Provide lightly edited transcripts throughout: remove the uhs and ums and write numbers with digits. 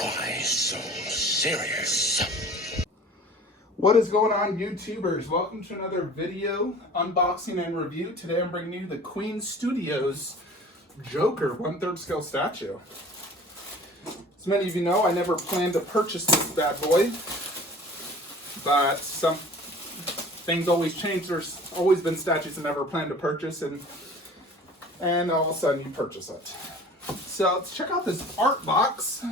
Why so serious? What is going on, YouTubers? Welcome to another video, unboxing and review. Today I'm bringing you the Queen Studios Joker 1/3 scale statue. As many of you know, I never planned to purchase this bad boy, but some things always change. There's always been statues I never planned to purchase, and all of a sudden you purchase it. So let's check out this art box.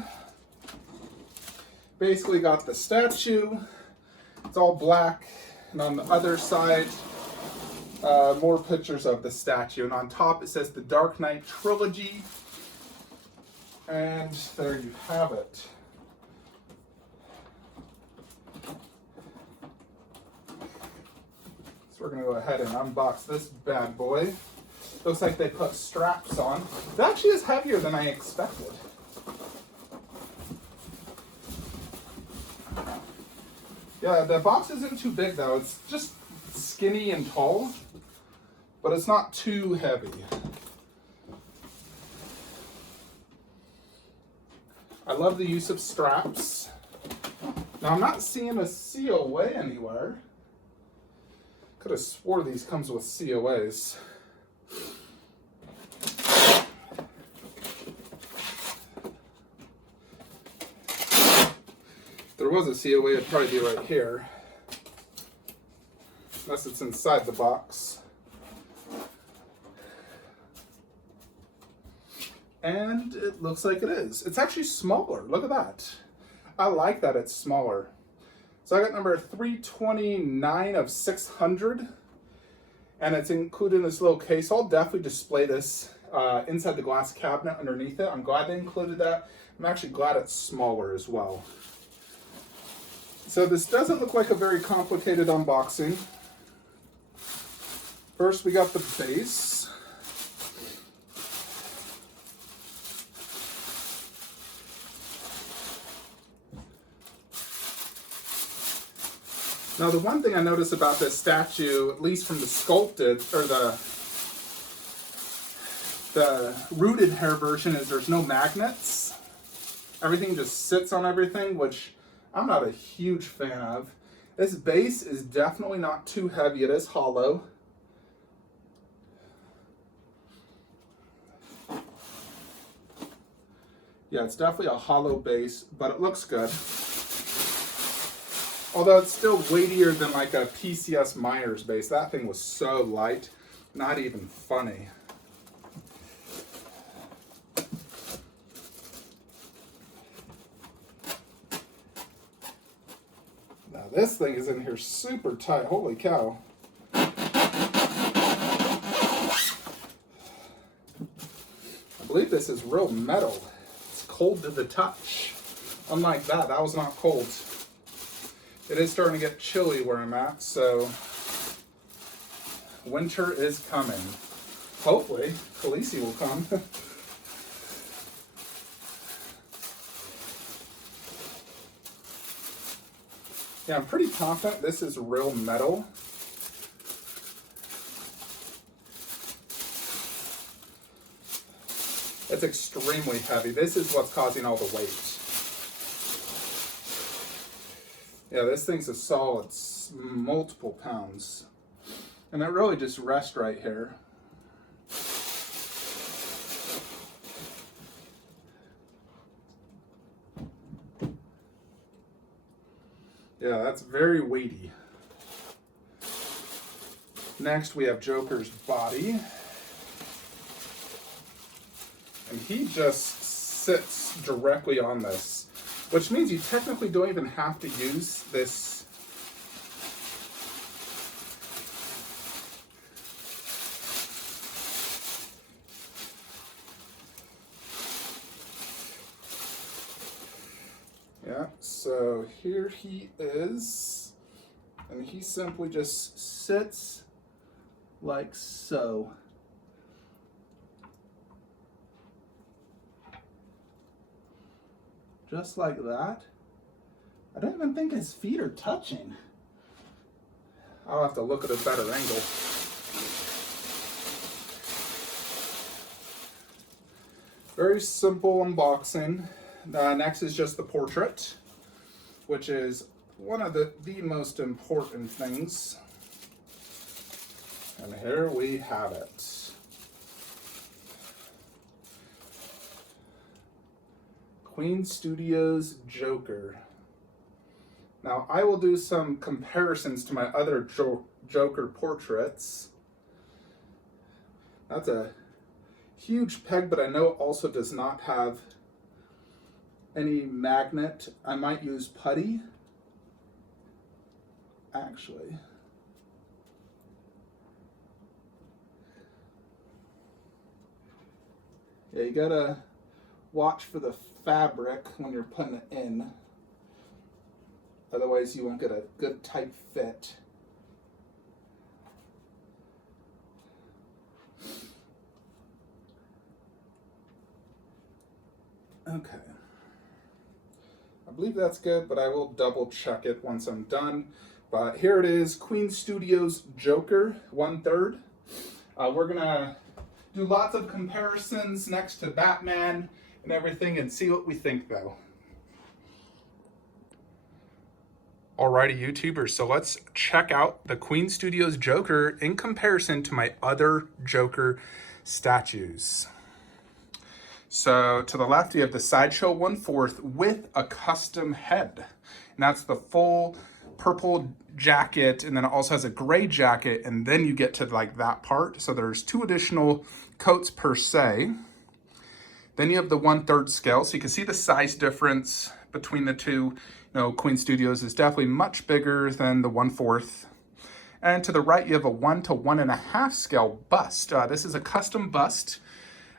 Basically got the statue. It's all black, and on the other side, more pictures of the statue. And on top it says the Dark Knight Trilogy. And there you have it. So we're going to go ahead and unbox this bad boy. Looks like they put straps on. It actually is heavier than I expected. Yeah, the box isn't too big though. It's just skinny and tall, but it's not too heavy. I love the use of straps. Now I'm not seeing a COA anywhere. Could have swore these comes with COAs. If there was a COA, it'd probably be right here. Unless it's inside the box. And it looks like it is. It's actually smaller. Look at that. I like that it's smaller. So I got number 329 of 600. And it's included in this little case. I'll definitely display this inside the glass cabinet underneath it. I'm glad they included that. I'm actually glad it's smaller as well. So this doesn't look like a very complicated unboxing. First we got the base. Now the one thing I noticed about this statue, at least from the sculpted, or the rooted hair version, is there's no magnets. Everything just sits on everything, which I'm not a huge fan of. This base is definitely not too heavy. It is hollow. Yeah, it's definitely a hollow base, but it looks good. Although it's still weightier than like a PCS Myers base. That thing was so light, not even funny. Now this thing is in here super tight. Holy cow. I believe this is real metal. It's cold to the touch. Unlike that was not cold. It is starting to get chilly where I'm at, so winter is coming. Hopefully, Khaleesi will come. Yeah, I'm pretty confident this is real metal. It's extremely heavy. This is what's causing all the weight. Yeah, this thing's a solid multiple pounds. And it really just rests right here. Yeah, that's very weighty. Next we have Joker's body. And he just sits directly on this, which means you technically don't even have to use this yeah, so here he is, and he simply just sits like so. Just like that. I don't even think his feet are touching. I'll have to look at a better angle. Very simple unboxing. Next is just the portrait, which is one of the most important things. And here we have it. Queen Studios Joker. Now, I will do some comparisons to my other Joker portraits. That's a huge peg, but I know it also does not have any magnet. I might use putty, actually. Yeah, you gotta watch for the fabric when you're putting it in. Otherwise, you won't get a good tight fit. Okay. I believe that's good, but I will double check it once I'm done. But here it is, Queen Studios Joker, 1/3. We're gonna do lots of comparisons next to Batman and everything and see what we think though. Alrighty, YouTubers, so let's check out the Queen Studios Joker in comparison to my other Joker statues. So to the left, you have the Sideshow 1/4 with a custom head. And that's the full purple jacket, and then it also has a gray jacket, and then you get to like that part. So there's 2 additional coats per se. Then you have the 1/3 scale, so you can see the size difference between the two. You know, Queen Studios is definitely much bigger than the 1/4. And to the right, you have a 1 to 1.5 scale bust. This is a custom bust,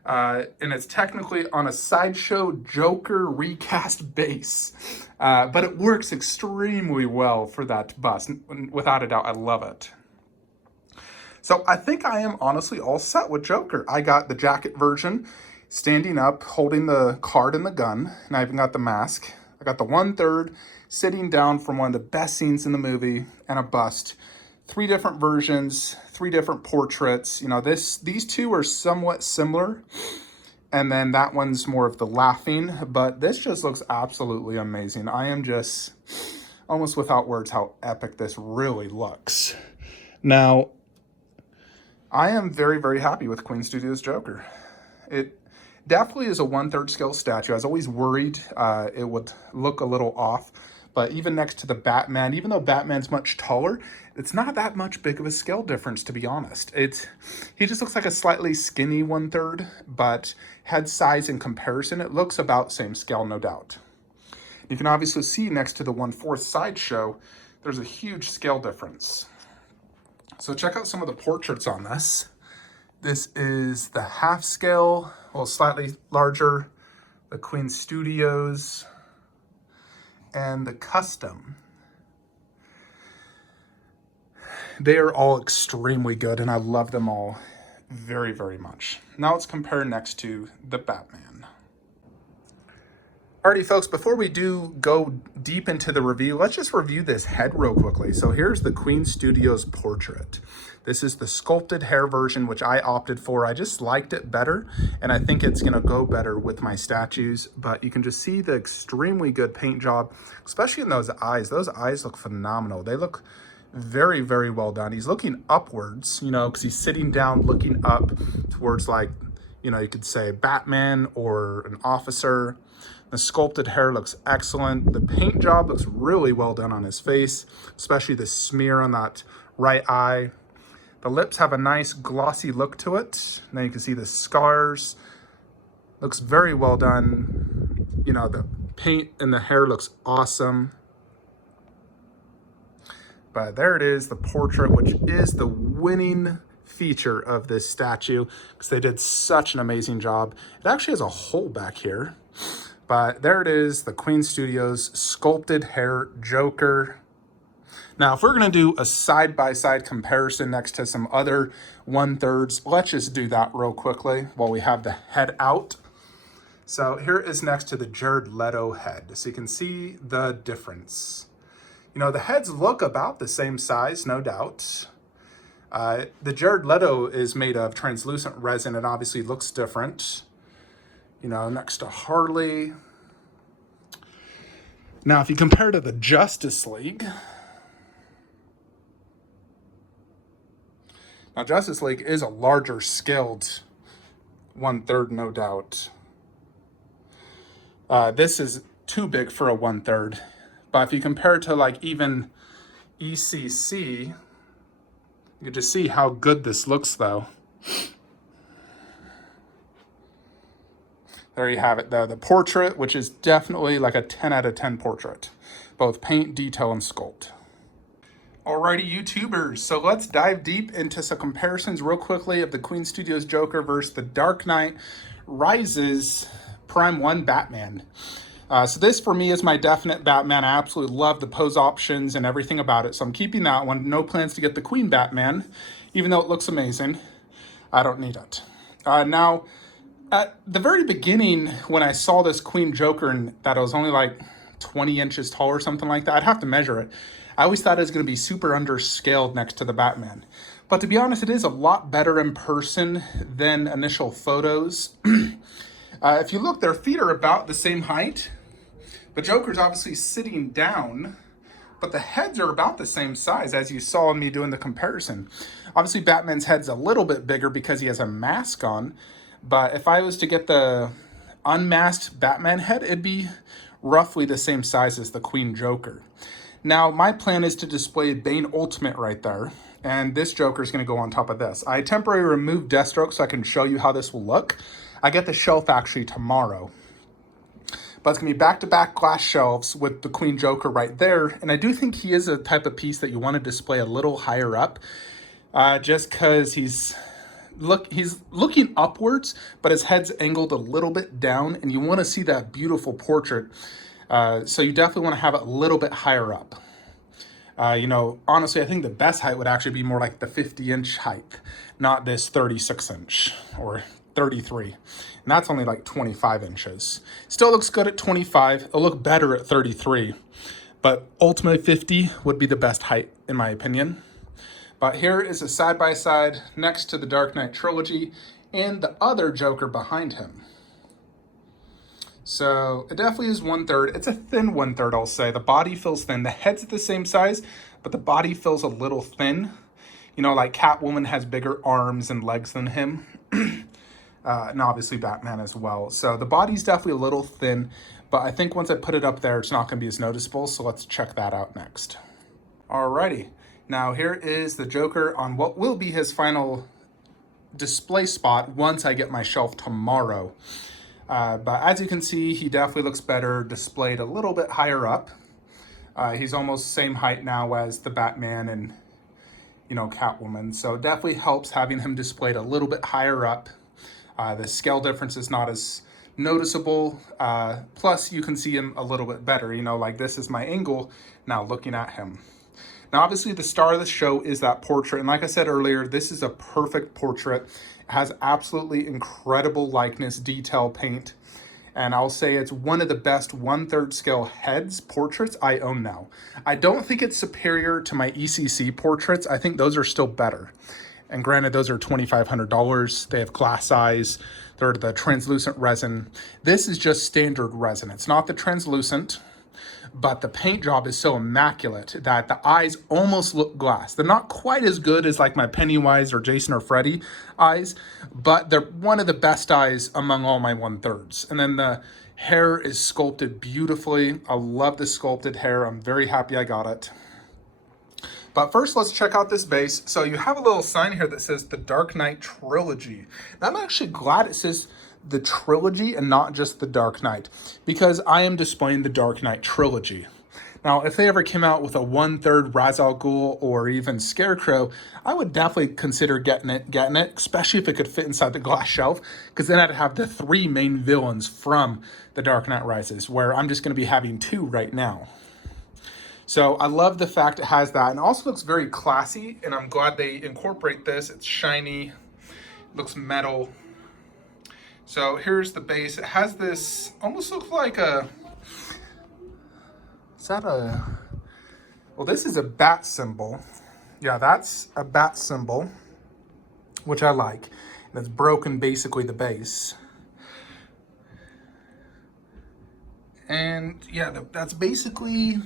and it's technically on a Sideshow Joker recast base. But it works extremely well for that bust. Without a doubt, I love it. So I think I am honestly all set with Joker. I got the jacket version, standing up, holding the card and the gun, and I even got the mask. I got the 1/3 sitting down from one of the best scenes in the movie, and a bust. 3 different versions, 3 different portraits. You know, these two are somewhat similar, and then that one's more of the laughing, but this just looks absolutely amazing. I am just almost without words how epic this really looks. Now, I am very, very happy with Queen Studios Joker. It definitely is a 1/3 scale statue. I was always worried it would look a little off, but even next to the Batman, even though Batman's much taller, it's not that much big of a scale difference, to be honest. He just looks like a slightly skinny 1/3, but head size in comparison, it looks about same scale, no doubt. You can obviously see next to the 1/4 Sideshow, there's a huge scale difference. So check out some of the portraits on this. This is the half scale, well, slightly larger, the Queen Studios, and the custom. They are all extremely good, and I love them all very, very much. Now let's compare next to the Batman. Alrighty, folks, before we do go deep into the review, let's just review this head real quickly. So here's the Queen Studios portrait. This is the sculpted hair version, which I opted for. I just liked it better, and I think it's gonna go better with my statues, but you can just see the extremely good paint job, especially in those eyes. Those eyes look phenomenal. They look very, very well done. He's looking upwards, you know, because he's sitting down looking up towards, like, you know, you could say Batman or an officer. The sculpted hair looks excellent. The paint job looks really well done on his face, especially the smear on that right eye. The lips have a nice glossy look to it. And then you can see the scars. Looks very well done. You know, the paint and the hair looks awesome. But there it is, the portrait, which is the winning feature of this statue, because they did such an amazing job. It actually has a hole back here. But there it is, the Queen Studios sculpted hair Joker. Now, if we're gonna do a side-by-side comparison next to some other 1/3s, let's just do that real quickly while we have the head out. So here is next to the Jared Leto head. So you can see the difference. You know, the heads look about the same size, no doubt. The Jared Leto is made of translucent resin and obviously looks different. You know, next to Harley. Now, if you compare to the Justice League, now Justice League is a larger scaled 1/3, no doubt. This is too big for a 1/3. But if you compare it to like even ECC, you can just see how good this looks though. There you have it though. The portrait, which is definitely like a 10 out of 10 portrait. Both paint, detail, and sculpt. Alrighty, YouTubers, so let's dive deep into some comparisons real quickly of the Queen Studios Joker versus the Dark Knight Rises Prime 1 Batman. So this for me is my definite Batman. I absolutely love the pose options and everything about it. So I'm keeping that one. No plans to get the Queen Batman, even though it looks amazing. I don't need it. Now, at the very beginning, when I saw this Queen Joker and that it was only like 20 inches tall or something like that, I'd have to measure it. I always thought it was going to be super underscaled next to the Batman. But to be honest, it is a lot better in person than initial photos. If you look, their feet are about the same height. The Joker's obviously sitting down, but the heads are about the same size as you saw me doing the comparison. Obviously, Batman's head's a little bit bigger because he has a mask on, but if I was to get the unmasked Batman head, it'd be roughly the same size as the Queen Joker. Now, my plan is to display Bane Ultimate right there, and this Joker is going to go on top of this. I temporarily removed Deathstroke so I can show you how this will look. I get the shelf actually tomorrow. But it's going to be back-to-back glass shelves with the Queen Joker right there. And I do think he is a type of piece that you want to display a little higher up. Just because he's looking upwards, but his head's angled a little bit down. And you want to see that beautiful portrait. So you definitely want to have it a little bit higher up. Honestly, I think the best height would actually be more like the 50-inch height, not this 36-inch or 33. And that's only like 25 inches. Still looks good at 25. It'll look better at 33. But ultimately 50 would be the best height in my opinion. But here is a side-by-side next to the Dark Knight trilogy and the other Joker behind him. So it definitely is 1/3. It's a thin 1/3, I'll say. The body feels thin. The head's at the same size, but the body feels a little thin. Like Catwoman has bigger arms and legs than him. And obviously Batman as well. So the body's definitely a little thin, but I think once I put it up there, it's not going to be as noticeable. So let's check that out next. Alrighty. Now here is the Joker on what will be his final display spot once I get my shelf tomorrow. But as you can see, he definitely looks better displayed a little bit higher up. He's almost the same height now as the Batman and, Catwoman. So it definitely helps having him displayed a little bit higher up. The scale difference is not as noticeable. Plus, you can see him a little bit better. Like this is my angle now looking at him. Now, obviously, the star of the show is that portrait. And like I said earlier, this is a perfect portrait. It has absolutely incredible likeness, detail, paint. And I'll say it's one of the best 1/3 scale heads portraits I own now. I don't think it's superior to my ECC portraits. I think those are still better. And granted, those are $2,500. They have glass eyes. They're the translucent resin. This is just standard resin. It's not the translucent, but the paint job is so immaculate that the eyes almost look glass. They're not quite as good as like my Pennywise or Jason or Freddy eyes, but they're one of the best eyes among all my 1/3. And then the hair is sculpted beautifully. I love the sculpted hair. I'm very happy I got it. But first, let's check out this base. So you have a little sign here that says the Dark Knight Trilogy. And I'm actually glad it says the trilogy and not just the Dark Knight, because I am displaying the Dark Knight Trilogy. Now, if they ever came out with a 1/3 Ra's al Ghul or even Scarecrow, I would definitely consider getting it, especially if it could fit inside the glass shelf, because then I'd have the 3 main villains from the Dark Knight Rises, where I'm just going to be having 2 right now. So I love the fact it has that, and it also looks very classy, and I'm glad they incorporate this. It's shiny, looks metal. So here's the base. It has this, almost looks like a, well, this is a bat symbol. Yeah, that's a bat symbol, which I like. And it's broken, basically, the base. And yeah, that's basically,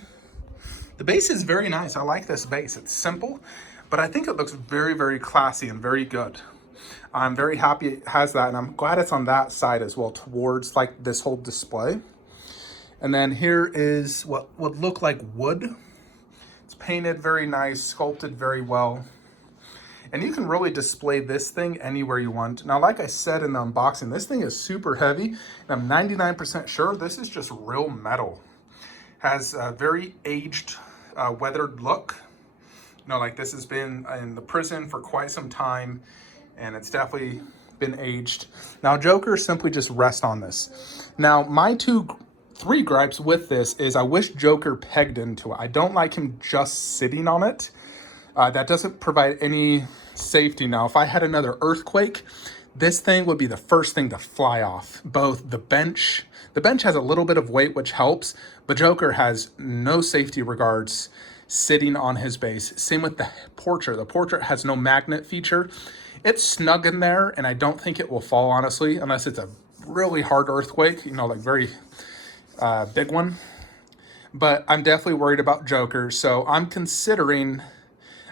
the base is very nice. I like this base. It's simple, but I think it looks very, very classy and very good. I'm very happy it has that, and I'm glad it's on that side as well, towards like this whole display. And then here is what would look like wood. It's painted very nice, sculpted very well. And you can really display this thing anywhere you want. Now, like I said in the unboxing, this thing is super heavy, and I'm 99% sure this is just real metal. Has a very aged, weathered look. You know, like this has been in the prison for quite some time, and it's definitely been aged. Now, Joker simply just rest on this. Now, my three gripes with this is I wish Joker pegged into it. I don't like him just sitting on it. That doesn't provide any safety. Now, if I had another earthquake, this thing would be the first thing to fly off. Both the bench has a little bit of weight, which helps, but Joker has no safety regards sitting on his base. Same with the portrait. The portrait has no magnet feature. It's snug in there, and I don't think it will fall, honestly, unless it's a really hard earthquake, you know, like very big one. But I'm definitely worried about Joker, so I'm considering,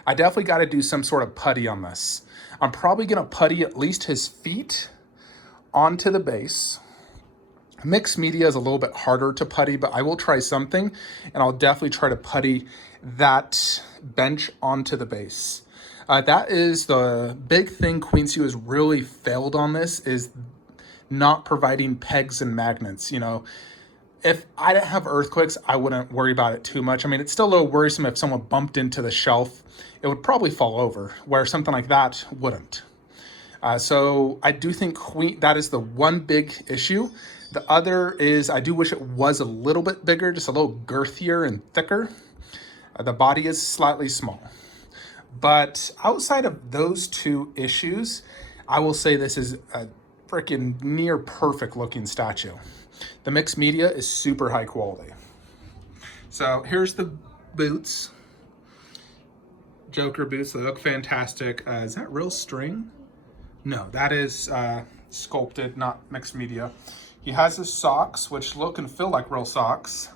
I definitely got to do some sort of putty on this. I'm probably going to putty at least his feet onto the base. Mixed media is a little bit harder to putty, but I will try something, and I'll definitely try to putty that bench onto the base. That is the big thing Queensview has really failed on this, is not providing pegs and magnets. You know, if I didn't have earthquakes, I wouldn't worry about it too much. I mean, it's still a little worrisome if someone bumped into the shelf. It would probably fall over, where something like that wouldn't. So I do think that is the one big issue. The other is I do wish it was a little bit bigger, just a little girthier and thicker. The body is slightly small. But outside of those two issues, I will say this is a freaking near perfect looking statue. The mixed media is super high quality. So here's the boots. Joker boots, they look fantastic. Is that real string? No, that is sculpted, not mixed media. He has his socks, which look and feel like real socks.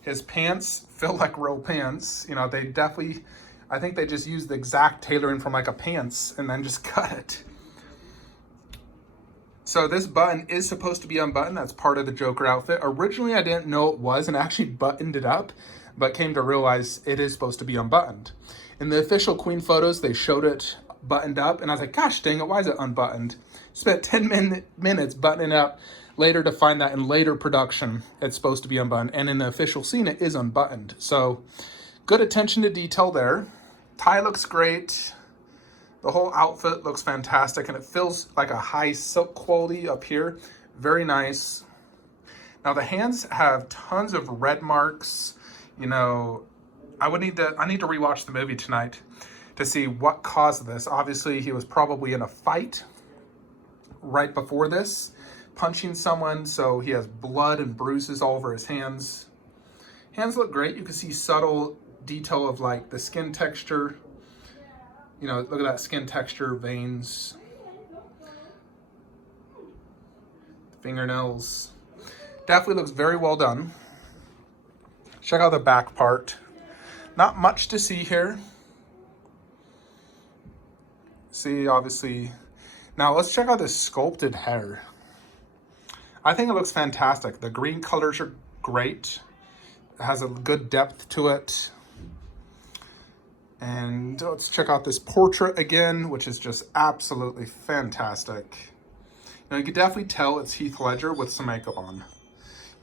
His pants feel like real pants. You know, they definitely, I think they just used the exact tailoring from like a pants and then just cut it. So this button is supposed to be unbuttoned. That's part of the Joker outfit. Originally, I didn't know it was and actually buttoned it up, but came to realize it is supposed to be unbuttoned. In the official Queen photos, they showed it buttoned up, and I was like, gosh dang it, why is it unbuttoned? Spent 10 minutes buttoning it up, later to find that in later production, it's supposed to be unbuttoned. And in the official scene, it is unbuttoned. So good attention to detail there. Tie looks great. The whole outfit looks fantastic, and it feels like a high silk quality up here. Very nice. Now the hands have tons of red marks. You know, I need to rewatch the movie tonight to see what caused this. Obviously, he was probably in a fight right before this, punching someone, so he has blood and bruises all over his hands. Hands look great. You can see subtle detail of like the skin texture. You know, look at that skin texture, veins, fingernails. Definitely looks very well done. Check out the back part. Not much to see here. See, obviously. Now let's check out this sculpted hair. I think it looks fantastic. The green colors are great. It has a good depth to it. And let's check out this portrait again, which is just absolutely fantastic. Now you can definitely tell it's Heath Ledger with some makeup on.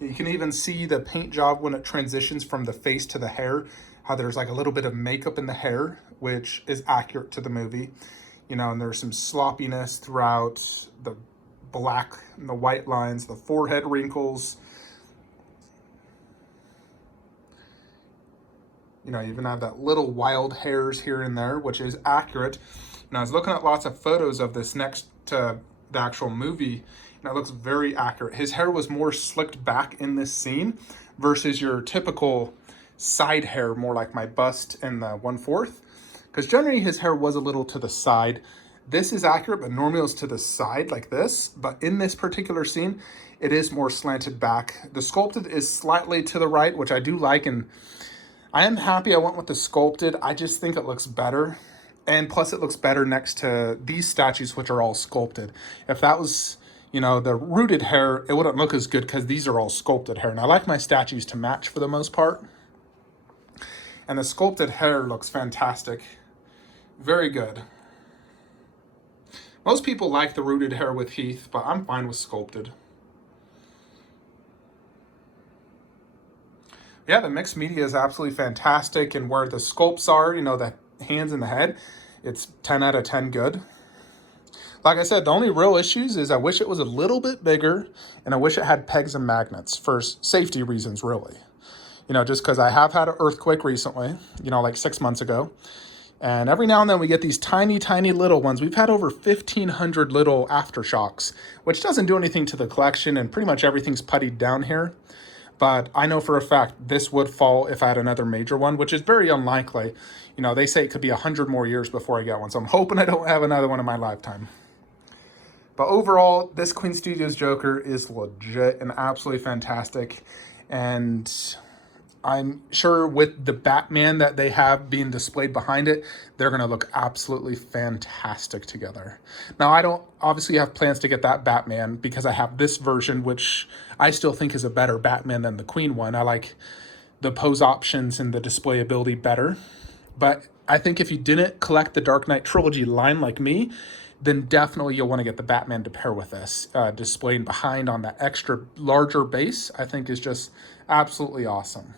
You can even see the paint job when it transitions from the face to the hair, how there's like a little bit of makeup in the hair, which is accurate to the movie. You know, and there's some sloppiness throughout the black and the white lines, the forehead wrinkles. You know, you even have that little wild hairs here and there, which is accurate. And I was looking at lots of photos of this next to the actual movie, and it looks very accurate. His hair was more slicked back in this scene versus your typical side hair, more like my bust and the 1/4. Because generally his hair was a little to the side. This is accurate, but normally it's to the side like this. But in this particular scene, it is more slanted back. The Sculpted is slightly to the right, which I do like, and I am happy I went with the Sculpted. I just think it looks better. And plus it looks better next to these statues, which are all sculpted. If that was, you know, the rooted hair, it wouldn't look as good because these are all sculpted hair. And I like my statues to match for the most part. And the sculpted hair looks fantastic. Very good. Most people like the rooted hair with Heath, but I'm fine with sculpted. Yeah, the mixed media is absolutely fantastic. And where the sculpts are, you know, the hands and the head, it's 10 out of 10 good. Like I said, the only real issues is I wish it was a little bit bigger, and I wish it had pegs and magnets for safety reasons, really. You know, just because I have had an earthquake recently, you know, like 6 months ago. And every now and then we get these tiny, tiny little ones. We've had over 1,500 little aftershocks, which doesn't do anything to the collection, and pretty much everything's puttied down here. But I know for a fact this would fall if I had another major one, which is very unlikely. You know, they say it could be 100 more years before I get one. So I'm hoping I don't have another one in my lifetime. But overall, this Queen Studios Joker is legit and absolutely fantastic. And I'm sure with the Batman that they have being displayed behind it, they're going to look absolutely fantastic together. Now, I don't obviously have plans to get that Batman because I have this version, which I still think is a better Batman than the Queen one. I like the pose options and the display ability better. But I think if you didn't collect the Dark Knight Trilogy line like me, then definitely you'll want to get the Batman to pair with this. Displaying behind on that extra larger base, I think is just absolutely awesome.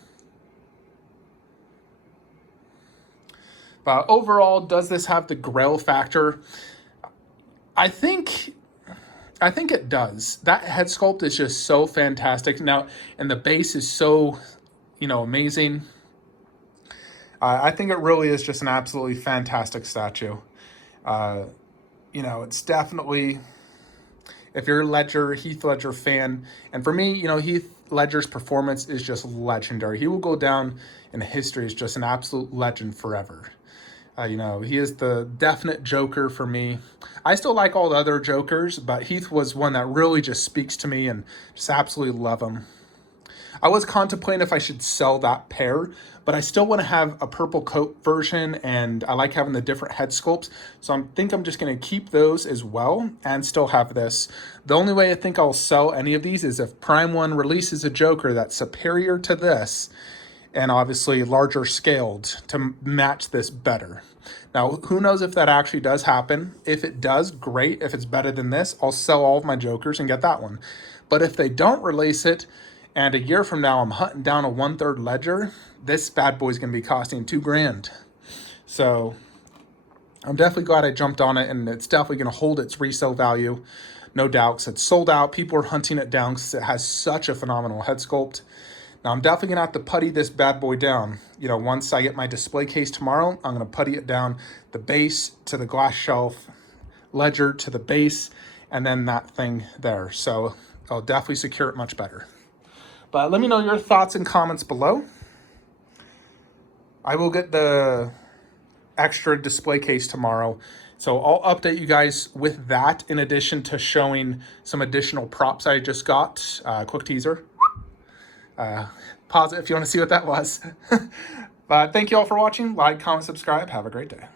But overall, does this have the Grail factor? I think it does. That head sculpt is just so fantastic now, and the base is so, you know, amazing. I think it really is just an absolutely fantastic statue. You know, it's definitely, if you're a Heath Ledger fan, and for me, you know, Heath Ledger's performance is just legendary. He will go down in history as just an absolute legend forever. You know, he is the definite Joker for me. I still like all the other Jokers, but Heath was one that really just speaks to me and just absolutely love him. I was contemplating if I should sell that pair, but I still want to have a purple coat version, and I like having the different head sculpts. So I think I'm just going to keep those as well and still have this. The only way I think I'll sell any of these is if Prime 1 releases a Joker that's superior to this, and obviously larger scaled to match this better. Now, who knows if that actually does happen. If it does, great. If it's better than this, I'll sell all of my Jokers and get that one. But if they don't release it, and a year from now I'm hunting down a 1/3 Ledger, this bad boy's gonna be costing $2,000. So I'm definitely glad I jumped on it, and it's definitely gonna hold its resale value, no doubt, because it's sold out. People are hunting it down because it has such a phenomenal head sculpt. Now, I'm definitely going to have to putty this bad boy down. You know, once I get my display case tomorrow, I'm going to putty it down, the base to the glass shelf, Ledger to the base, and then that thing there. So I'll definitely secure it much better. But let me know your thoughts and comments below. I will get the extra display case tomorrow. So I'll update you guys with that, in addition to showing some additional props I just got. Quick teaser. Pause it if you want to see what that was. But thank you all for watching. Like, comment, subscribe. Have a great day.